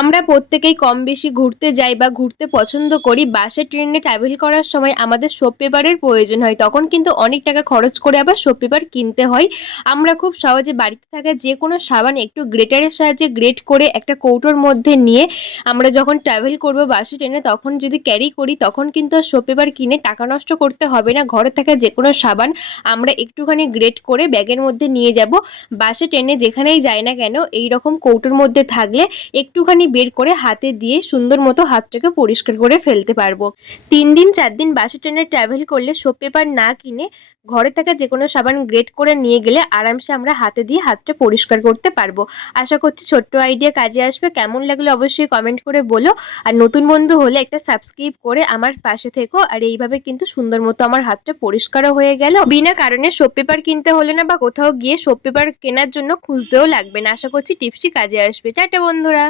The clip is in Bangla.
আমরা প্রত্যেকেই কম বেশি ঘুরতে যাই বা ঘুরতে পছন্দ করি। বাসে ট্রেনে ট্রাভেল করার সময় আমাদের সোপ পেপারের প্রয়োজন হয়। তখন কিন্তু অনেক টাকা খরচ করে আবার সোপ পেপার কিনতে হয়। আমরা খুব সহজে বাড়িতে থাকা যেকোনো সাবান একটু গ্রেটারের সাহায্যে গ্রেট করে একটা কৌটোর মধ্যে নিয়ে আমরা যখন ট্রাভেল করব বাসে ট্রেনে তখন যদি ক্যারি করি তখন কিন্তু আর সোপ পেপার কিনে টাকা নষ্ট করতে হবে না। ঘরে থাকা যেকোনো সাবান আমরা একটুখানি গ্রেট করে ব্যাগের মধ্যে নিয়ে যাব। বাসে ট্রেনে যেখানেই যাই না কেন এইরকম কৌটোর মধ্যে থাকলে একটুখানি বের করে হাতে দিয়ে সুন্দর মতো হাতটাকে পরিষ্কার করে ফেলতে পারবো। 3 দিন 4 দিন বাসে ট্রেনে ট্রাভেল করলে সোপ পেপার না কিনে ঘরে থাকা যে কোনো সাবান গ্রেট করে নিয়ে গেলে আরামসে আমরা হাতে দিয়ে হাতটা পরিষ্কার করতে পারবো। আশা করছি ছোট্ট আইডিয়া কাজে আসবে। কেমন লাগলো অবশ্যই কমেন্ট করে বলো। আর নতুন বন্ধু হলে একটা সাবস্ক্রাইব করে আমার পাশে থেকো। আর এইভাবে কিন্তু সুন্দর মতো আমার হাতটা পরিষ্কারও হয়ে গেল। বিনা কারণে সোপ পেপার কিনতে হলে না বা কোথাও গিয়ে সোপ পেপার কেনার জন্য খুঁজতেও লাগবে না। আশা করছি টিপসটি কাজে আসবে। টাটা বন্ধুরা।